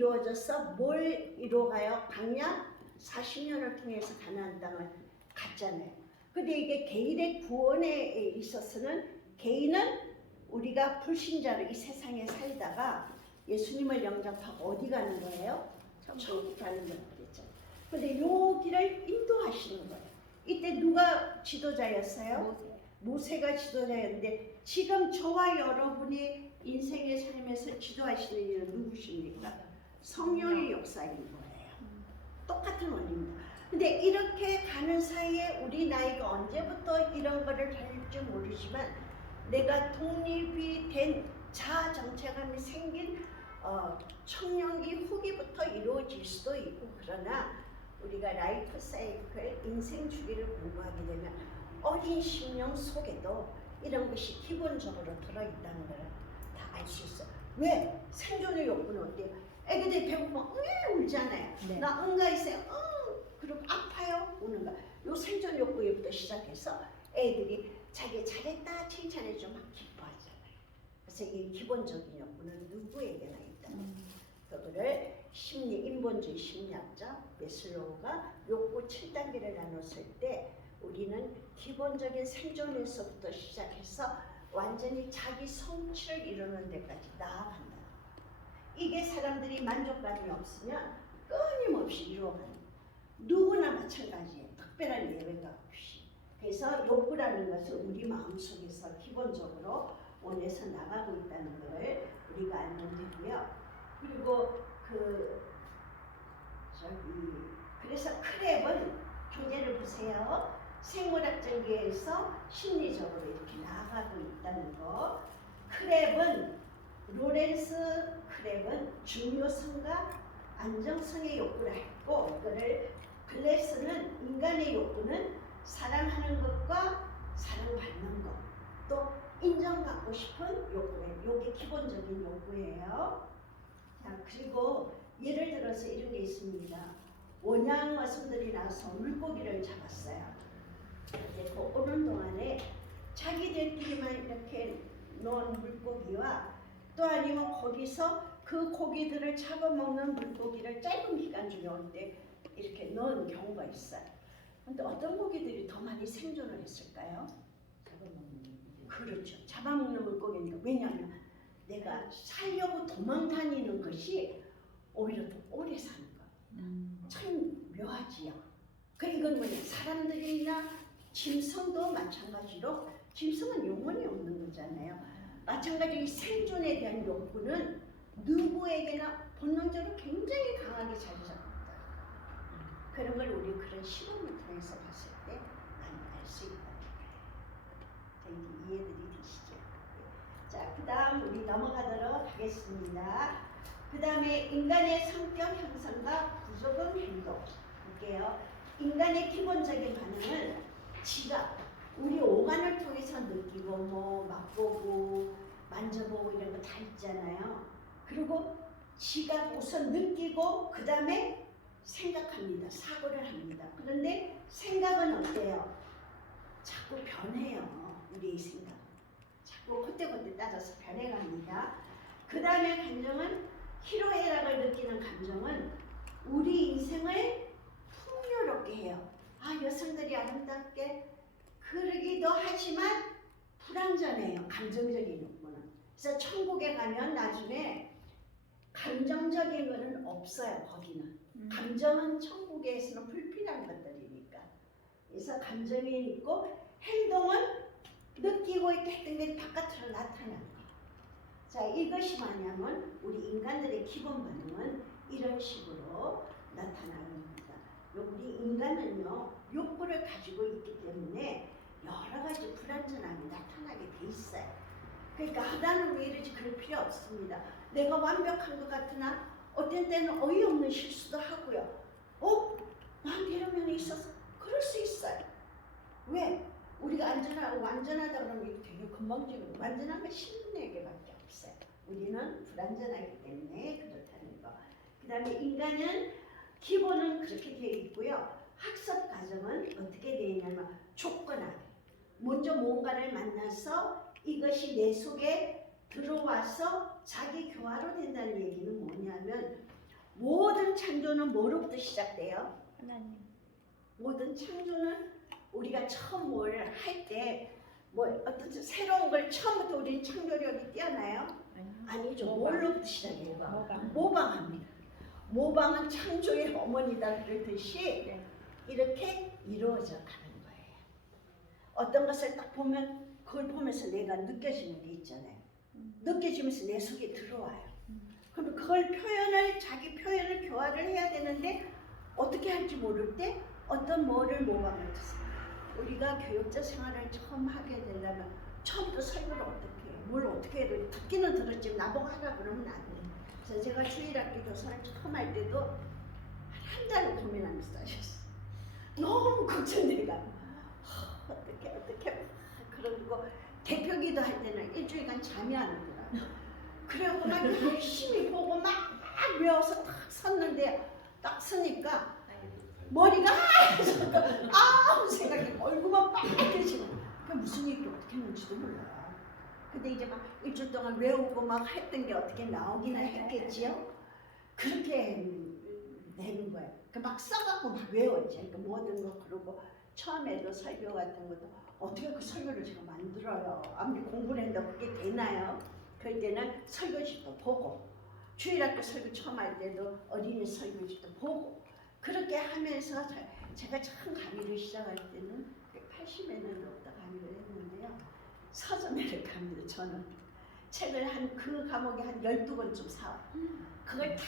이루어져서 뭘 이루어가요? 강약 40년을 통해서 가나안 땅을 갔잖아요. 근데 이게 개인의 구원에 있어서는 개인은 우리가 불신자로 이 세상에 살다가 예수님을 영접하고 어디 가는 거예요? 천국 가는 거예요. 그랬죠. 근데 요 길을 인도하시는 거예요. 이때 누가 지도자였어요? 모세 가 지도자였는데 지금 저와 여러분이 인생의 삶에서 지도하시는 이는 누구십니까? 성령의 역사인 거예요. 똑같은 원리입니다. 근데 이렇게 가는 사이에 우리 나이가 언제부터 이런 거를 할지 모르지만 내가 독립이 된 자아 정체감이 생긴 어, 청년기 후기부터 이루어질 수도 있고 그러나 우리가 라이프 사이클 인생 주기를 공부하게 되면 어린 심령 속에도 이런 것이 기본적으로 들어있다는 걸 다 알 수 있어요. 왜? 생존의 욕구는 어때요? 애기들이 배고프면 응 울잖아요. 네. 나 응가 있어요. 응. 그럼 아파요. 우는 거. 요 생존 욕구부터 시작해서 애들이 자기 잘했다 칭찬해 주면 막 기뻐하잖아요. 그래서 이 기본적인 욕구는 누구에게나 있다. 그거를 심리 인본주의 심리학자 메슬로우가 욕구 7단계를 나눴을 때 우리는 기본적인 생존에서부터 시작해서 완전히 자기 성취를 이루는 데까지 나아간다. 이게 사람들이 만족감이 없으면 끊임없이 이루어가는. 누구나 마찬가지예요. 특별한 예외가 없이. 그래서 욕구라는 것은 우리 마음속에서 기본적으로 원해서 나가고 있다는 것을 우리가 알면 되고요. 그리고 그 저기 그래서 크랩은 교재를 보세요. 생물학 전개에서 심리적으로 이렇게 나아가고 있다는 거. 크랩은 로렌스 크랩은 중요성과 안정성의 욕구를 했고 이거를 글래스는 인간의 욕구는 사랑하는 것과 사랑받는 것, 또 인정받고 싶은 욕구예요. 이게 기본적인 욕구예요. 자, 그리고 예를 들어서 이런 게 있습니다. 원양 어선들이 나서 물고기를 잡았어요. 그 오는 동안에 자기들끼리만 이렇게 놓은 물고기와 또 아니면 거기서 그 고기들을 잡아먹는 물고기를 짧은 기간 중에 올때 이렇게 넣은 경우가 있어요. 근데 어떤 고기들이 더 많이 생존을 했을까요? 그렇죠. 잡아먹는 물고기니까 왜냐하면 내가 살려고 도망 다니는 것이 오히려 더 오래 사는 거. 참 묘하지요. 그 이건 뭐냐 사람들이나 짐승도 마찬가지로 짐승은 영혼이 없는 거잖아요. 마찬가지로 이 생존에 대한 욕구는 누구에게나 본능적으로 굉장히 강하게 자리 잡는다. 그런 걸 우리 그런 시험을 통해서 봤을 때 많이 알 수 있다. 자 이제 이해들이 되시죠? 자, 그 다음 우리 넘어가도록 하겠습니다. 그 다음에 인간의 성격 형성과 부족은 행동. 볼게요. 인간의 기본적인 반응은 지각, 우리 오감을 통해서 느끼고 뭐 맛보고 만져보고 이런 거 다 있잖아요. 그리고 지각 우선 느끼고 그 다음에 생각합니다. 사고를 합니다. 그런데 생각은 어때요? 자꾸 변해요. 우리의 생각. 자꾸 그때그때 따져서 변해갑니다. 그 다음에 감정은 희로애락을 느끼는 감정은 우리 인생을 풍요롭게 해요. 아 여성들이 아름답게 그러기도 하지만 불완전해요. 감정적인. 그래서 천국에 가면 나중에 감정적인 거는 없어요. 거기는. 감정은 천국에서는 불필요한 것들이니까. 그래서 감정이 있고 행동은 느끼고 있게 했던 게 바깥으로 나타나는 거. 자, 이것이 뭐냐면 우리 인간들의 기본 반응은 이런 식으로 나타나는 겁니다. 우리 인간은요 욕구를 가지고 있기 때문에 여러 가지 불완전함이 나타나게 돼 있어요. 그러니까 하나는 왜 이러지 그럴 필요 없습니다. 내가 완벽한 것 같으나 어떤 때는 어이없는 실수도 하고요. 어? 나한테 이런 면이 있어서 그럴 수 있어요. 왜? 우리가 안전하고 완전하다 그러면 이거 되게 금방지고 완전한 건 신에게밖에 없어요. 우리는 불완전하기 때문에 그렇다는 거. 그 다음에 인간은 기본은 그렇게 되어 있고요. 학습 과정은 어떻게 되어 있냐면 조건하게. 먼저 뭔가를 만나서 이것이 내 속에 들어와서 자기 교화로 된다는 얘기는 뭐냐면 모든 창조는 뭐로부터 시작돼요? 하나님. 모든 창조는 우리가 처음 뭘 할 때 뭐 어떤 새로운 걸 처음부터 우리는 창조력이 뛰어나요? 아니죠. 모방. 뭘로부터 시작해요? 모방. 모방합니다. 모방은 창조의 어머니다 그러듯이 네. 이렇게 이루어져 가는 거예요. 어떤 것을 딱 보면 그걸 보면서 내가 느껴지는 게 있잖아요. 음. 느껴지면서 내 속에 들어와요. 음. 그럼 그걸 표현을 자기 표현을 교화를 해야 되는데 어떻게 할지 모를 때 어떤 뭐를 했어요. 우리가 교육자 생활을 처음 하게 되려면 처음부터 설교를 어떻게 해요? 뭘 어떻게 해요? 듣기는 들었지만 나보고 하라 그러면 안 돼. 그래서 제가 주일학교 교사를 처음 할 때도 한 달을 고민하면서 하셨어요. 너무 걱정돼가. 하, 어떻게 어떻게 그러고 대표기도 할 때는 일주일간 잠이 안 오더라. 그래갖고 막 열심히 보고 막 외워서 딱 섰는데 딱 서니까 머리가 아무 생각이 얼굴만 빨개지고 그 무슨 얘기를 어떻게 했는지도 몰라요. 근데 이제 막 일주일 동안 외우고 막 했던 게 어떻게 나오기는 했겠지요. 그렇게 되는 거예요. 그막 써갖고 막 외웠지. 그 모든 거 그러고 처음에도 설교 같은 것도 어떻게 그 설교를 제가 만들어요. 아무리 공부를 했는데 그게 되나요? 그럴 때는 설교집도 보고 주일학교 설교 처음 할 때도 어린이 설교집도 보고 그렇게 하면서 자- 제가 처음 강의를 시작할 때는 80여 년부터 강의를 했는데요. 서점에를 갑니다. 저는 책을 한 그 과목에 한 12권쯤 사와요. 그걸 다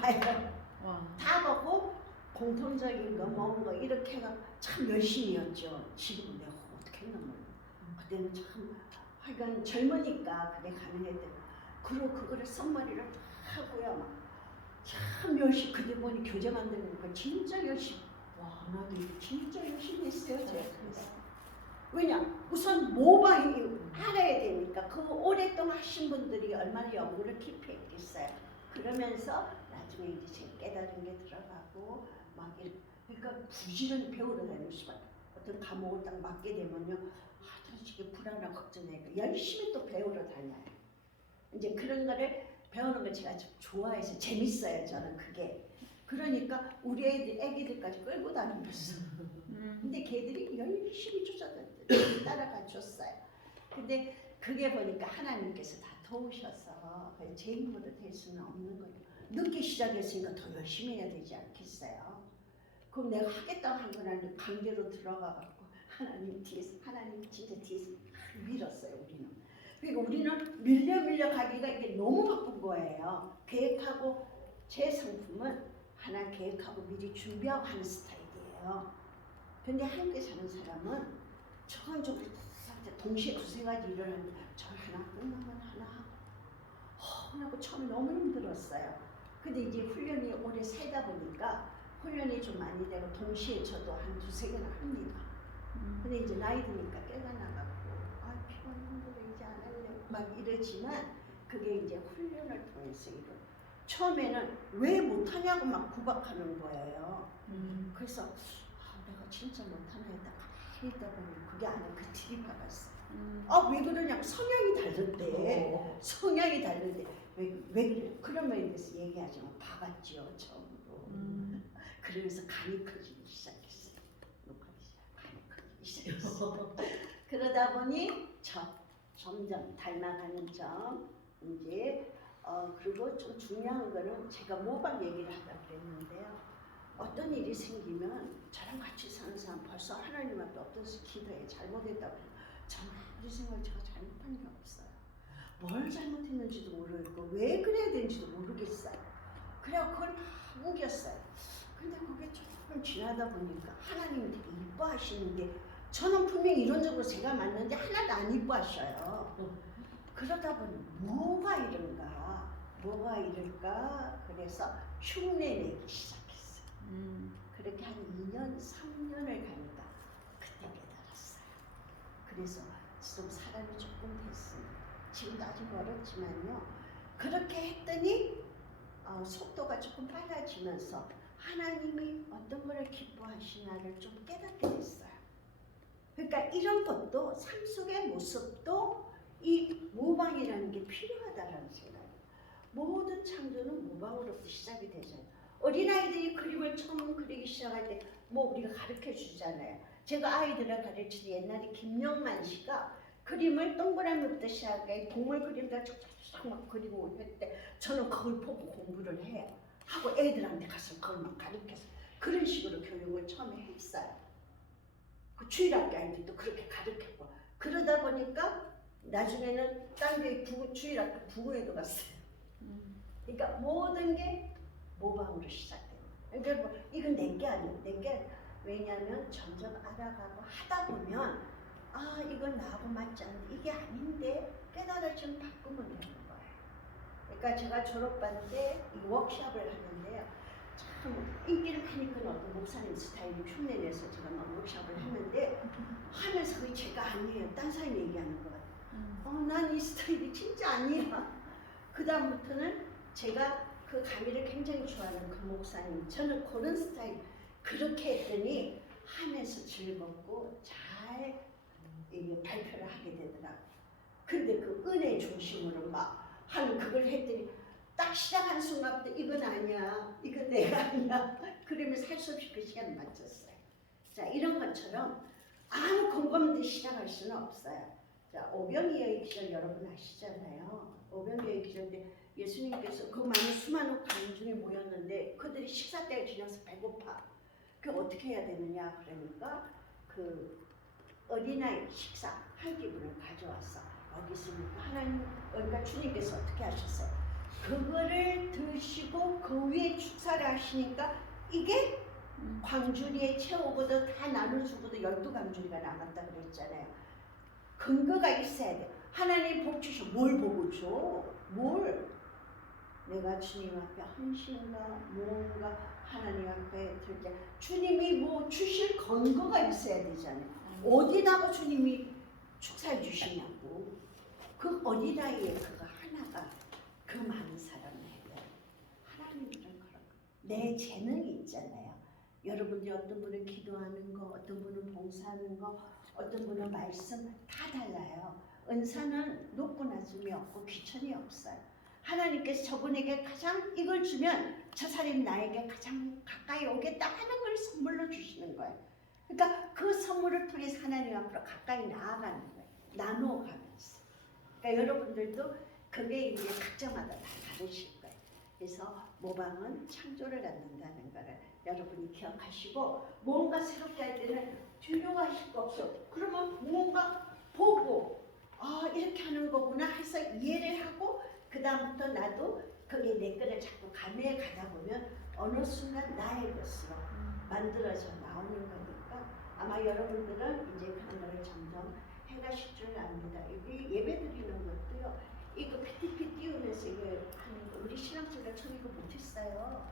봐요. 와. 다 보고 공통적인 거, 뭔 거 이렇게 해가 참 열심히였죠. 지금 내가 몰라. 그때는 참 하여간 젊으니까 그게 가능했대. 그리고 그거를 선머리를 다 하고요. 막참 열심히 그때 보니 교재 만드는 거 진짜 열심히. 와 나도 진짜 열심히 했어요. 제가. 왜냐 우선 모방이 알아야 되니까 그 오랫동안 하신 분들이 얼마나 연구를 깊이 했겠어요. 그러면서 나중에 이제 제 깨달은 게 들어가고 막 이렇게 그러니까 부지런히 배우러 다닐 수밖에 어떤 과목을 딱 맡게 되면요 아 솔직히 불안하고 걱정되니까 열심히 또 배우러 다녀요 이제 그런 거를 배우는 걸 제가 좀 좋아해서 재밌어요 저는 그게 그러니까 우리 애들 애기들까지 끌고 다니면서 음. 근데 걔들이 열심히 쫓아다녔 따라가 줬어요. 근데 그게 보니까 하나님께서 다 도우셔서 제 힘으로 될 수는 없는 거예요. 늦게 시작했으니까 더 열심히 해야 되지 않겠어요? 그럼 내가 하겠다고 한 거는 강제로 들어가 갖고 하나님 뒤에서 하나님 진짜 뒤에서 막 밀었어요 우리는. 그러니까 우리는 밀려 밀려 가기가 이게 너무 바쁜 거예요. 계획하고 제 상품은 하나 계획하고 미리 준비하고 하는 스타일이에요. 근데 한국에 사는 사람은 저한적으로 동시에 두세 가지 일을 하는데 저 하나 끝나면 하나 하고 하고 처음에 너무 힘들었어요. 근데 이제 훈련이 오래 살다 보니까 훈련이 좀 많이 되고 동시에 저도 한 두세 개는 합니다. 음. 근데 이제 나이 드니까 깨어나갖고 아 피곤 힘들어 이제 안 할래 막 이러지만 그게 이제 훈련을 통해서 이런 처음에는 왜 못하냐고 막 구박하는 거예요. 음. 그래서 아, 내가 진짜 못하나 했다 가만히 있다 보니 그게 아니고 그 딜이 받았어. 음. 아왜 그러냐고 성향이 다른데 성향이 다른데 왜, 왜 그래? 그런 면에 대해서 얘기하지 마. 박았지요 처음으로. 음. 그러면서 간이 커지기 시작했어요. 녹화기 시작, 간이 커지기 시작했어요. 그러다 보니 저 점점 닮아가는 점 이제 어 그리고 좀 중요한 거는 제가 모방 얘기를 하다 그랬는데요. 어떤 일이 생기면 저랑 같이 사는 사람 벌써 하나님 앞에 어떤 기도에 잘못했다고 해요. 저는 아무리 생각 제가 잘못한 게 없어요. 뭘 잘못했는지도 모르겠고 왜 그래야 되는지도 모르겠어요. 그래서 그걸 막 우겼어요. 근데 그게 조금 지나다 보니까 하나님이 되게 이뻐하시는 게 저는 분명히 이론적으로 제가 맞는데 하나도 안 이뻐하셔요. 그러다 보니 뭐가 이런가, 뭐가 이럴까, 그래서 흉내내기 시작했어요. 음. 그렇게 한 2년, 3년을 가니까 그때 깨달았어요. 그래서 좀 사람이 조금 됐습니다. 지금도 아직 멀었지만요. 그렇게 했더니 어, 속도가 조금 빨라지면서 하나님이 어떤 것을 기뻐하시나를 좀 깨닫게 됐어요. 그러니까 이런 것도 삶 속의 모습도 이 모방이라는 게 필요하다라는 생각이에요. 모든 창조는 모방으로부터 시작이 되잖아요. 어린아이들이 그림을 처음 그리기 시작할 때 뭐 우리가 가르쳐 주잖아요. 제가 아이들을 가르칠 때 옛날에 김영만 씨가 그림을 동그라미부터 시작해 동물 그림들 쫙쫙쫙 막 그리고 했때 저는 그걸 보고 공부를 해요. 하고 애들한테 가서 그걸 막 가르쳐서 그런 식으로 교육을 처음에 했어요. 그 주일학교 아이들도 그렇게 가르쳤고 그러다 보니까 나중에는 딴 교회 부, 주일학교 부고에도 갔어요. 그러니까 모든 게 모방으로 시작돼요. 그러니까 뭐 이건 내게 아니에요. 내게. 왜냐하면 점점 알아가고 하다 보면 아 이건 나하고 맞지 않는데 이게 아닌데 깨달아지면 바꾸면 되는 거예요. 그러니까 제가 졸업반 때이 워크숍을 하는데요. 참 인기를 끈 어떤 목사님 스타일을 흉내내서 제가 막 워크숍을 했는데 하면서 그게 제가 아니에요. 딴 사람이 얘기하는 거 같아요. 어, 난 이 스타일이 진짜 아니야. 그 다음부터는 제가 그 강의를 굉장히 좋아하는 그 목사님, 저는 그런 스타일 그렇게 했더니 하면서 즐겁고 잘 이게 발표를 하게 되더라고요. 근데 그 은혜 중심으로 막 하는 그걸 했더니 딱 시작한 순간부터 이건 아니야, 이건 내가 아니야. 그러면서 할수 없이 그 시간을 맞췄어요. 자, 이런 것처럼 아무 없이 시작할 수는 없어요. 자, 오병이어의 기절 여러분 아시잖아요. 오병이어의 기절 때 예수님께서 그 많은 수많은 관중 중에 모였는데 그들이 식사 때를 지나서 배고파. 그 어떻게 해야 되느냐 그러니까 그 어린아이 식사 할기분을 가져왔어. 여기 있으니까 하나님 그러니까 주님께서 어떻게 하셨어요? 그거를 드시고 그 위에 축사를 하시니까 이게 광주리에 채우고도 다 나눠주고도 열두 광주리가 남았다 그랬잖아요. 근거가 있어야 돼. 하나님 복 주셔. 뭘 복을 줘? 뭘? 내가 주님 앞에 헌신과 무언가 하나님 앞에 들때 주님이 뭐 주실 근거가 있어야 되잖아요. 어디다가 주님이. 그 어디다에 그거 하나가 그 많은 사람을 해요. 하나님들은 그런 내 재능이 있잖아요. 여러분들이 어떤 분은 기도하는 거, 어떤 분은 봉사하는 거, 어떤 분은 말씀 다 달라요. 은사는 높고 낮음이 없고 귀천이 없어요. 하나님께서 저분에게 가장 이걸 주면 저 사람이 나에게 가장 가까이 오겠다 하는 걸 선물로 주시는 거예요. 그러니까 그 선물을 통해서 하나님 앞으로 가까이 나아가는 거예요. 나누어가면서. 그러니까 여러분들도 그게 이제 각자마다 다 다르실 거예요. 그래서 모방은 창조를 갖는다는 거를 여러분이 기억하시고 뭔가 새롭게 할 때는 두려워하실 거 없어. 그러면 뭔가 보고 아 이렇게 하는 거구나 해서 이해를 하고 그 다음부터 나도 그게 내 거를 자꾸 감해 가다 보면 어느 순간 나의 것으로 만들어져 나오는 거니까 아마 여러분들은 이제 그런 거를 점점 해가실 줄 압니다. 이게 예배 드리는 것도요. 이거 PTP 띄우면서 이거 하는 거 우리 신앙생활 처음 이거 못했어요.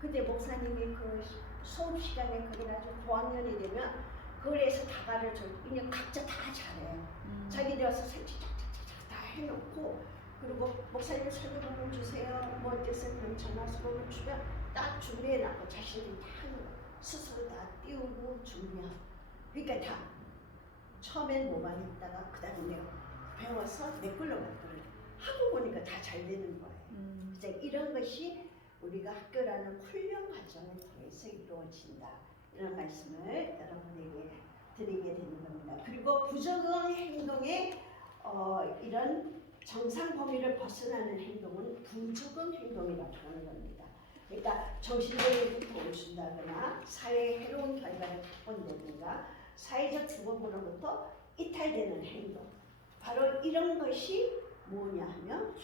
근데 목사님이 그 수업 시간에 그게 나중 고학년이 되면 그걸 해서 다 가르쳐 그냥 각자 다 잘해요. 자기들 와서 다 해놓고 그리고 목사님 설교본문 주세요. 뭐 어때서 그럼 전화수범을 주면 딱 준비해놨고 자신들이 다 하는 거 스스로 다 띄우고 준비하고 그러니까 다 처음엔 뭐만 했다가 그 다음에 내가 배워서 내 걸로 만들어 하고 보니까 다 잘 되는 거예요. 이제 이런 것이 우리가 학교라는 훈련 과정을 통해서 이루어진다. 이런 말씀을 여러분에게 드리게 되는 겁니다. 그리고 부적응 행동의 어, 이런 정상 범위를 벗어나는 행동은 부적응 행동이라고 하는 겁니다. 그러니까 정신적인 고통을 준다거나 사회에 해로운 결과를 갖본다든가 사회적 주범으로부터 이탈되는 행동. 바로 이런 것이 뭐냐 하면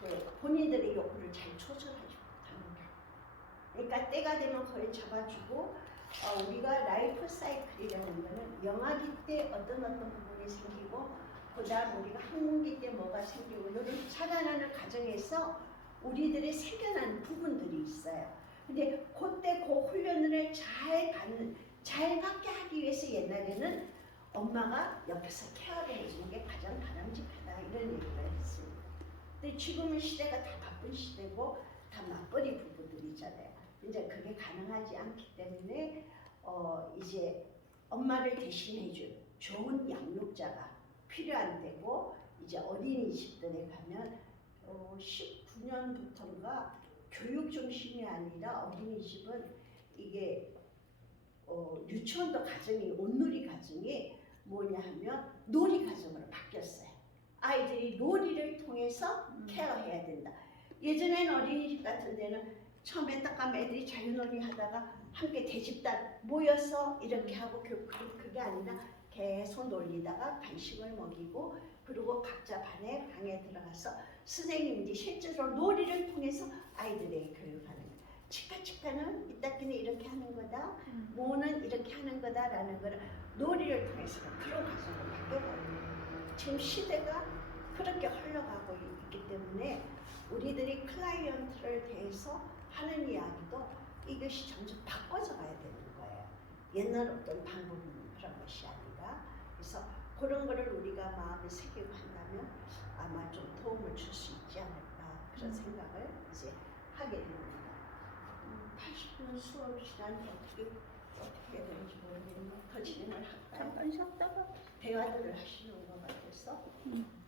그 본인들의 욕구를 잘 조절하지 못하는 거. 그러니까 때가 되면 그걸 잡아주고 어, 우리가 라이프 사이클이라는 거는 영아기 때 어떤 어떤 부분이 생기고 그다음 우리가 학문기 때 뭐가 생기고 이런 살아나는 과정에서 우리들의 생겨나는 부분들이 있어요. 근데 그때 그 훈련을 잘 받는 잘 받게 하기 위해서 옛날에는 엄마가 옆에서 케어를 해주는 게 가장 바람직하다 이런 얘기를 했습니다. 근데 지금은 시대가 다 바쁜 시대고 다 맞벌이 부부들이잖아요. 이제 그게 가능하지 않기 때문에 어 이제 엄마를 대신해줄 좋은 양육자가 필요한 때고 이제 어린이집들에 가면 어 19년부터인가 교육 중심이 아니라 어린이집은 이게 어, 유치원도 가정이 온누리 가정이 뭐냐 하면 놀이 가정으로 바뀌었어요. 아이들이 놀이를 통해서 케어해야 된다. 예전에는 어린이집 같은 데는 처음에 딱 가면 애들이 자유놀이 하다가 함께 대집단 모여서 이렇게 하고 그, 그, 그게 아니라 계속 놀리다가 간식을 먹이고 그리고 각자 반에 방에 들어가서 선생님이 실제로 놀이를 통해서 아이들에게 교육하는. 치카 치카는 이따끼는 이렇게 하는 거다. 뭐는 이렇게 하는 거다라는 걸 놀이를 통해서 과정으로 바뀌어버려요. 지금 시대가 그렇게 흘러가고 있기 때문에 우리들이 클라이언트를 대해서 하는 이야기도 이것이 점점 바꿔져 가야 되는 거예요. 옛날 어떤 방법은 그런 것이 아니라 그래서 그런 거를 우리가 마음에 새기고 한다면 아마 좀 도움을 줄 수 있지 않을까 그런 음. 생각을 이제 하게 됩니다. 음, 80분 수업 시간이 어떻게 어떻게 되는지 모르겠네요. 더 진행을 할까요? 잠깐 쉬었다가 대화들을 하시는 것 같아서 음.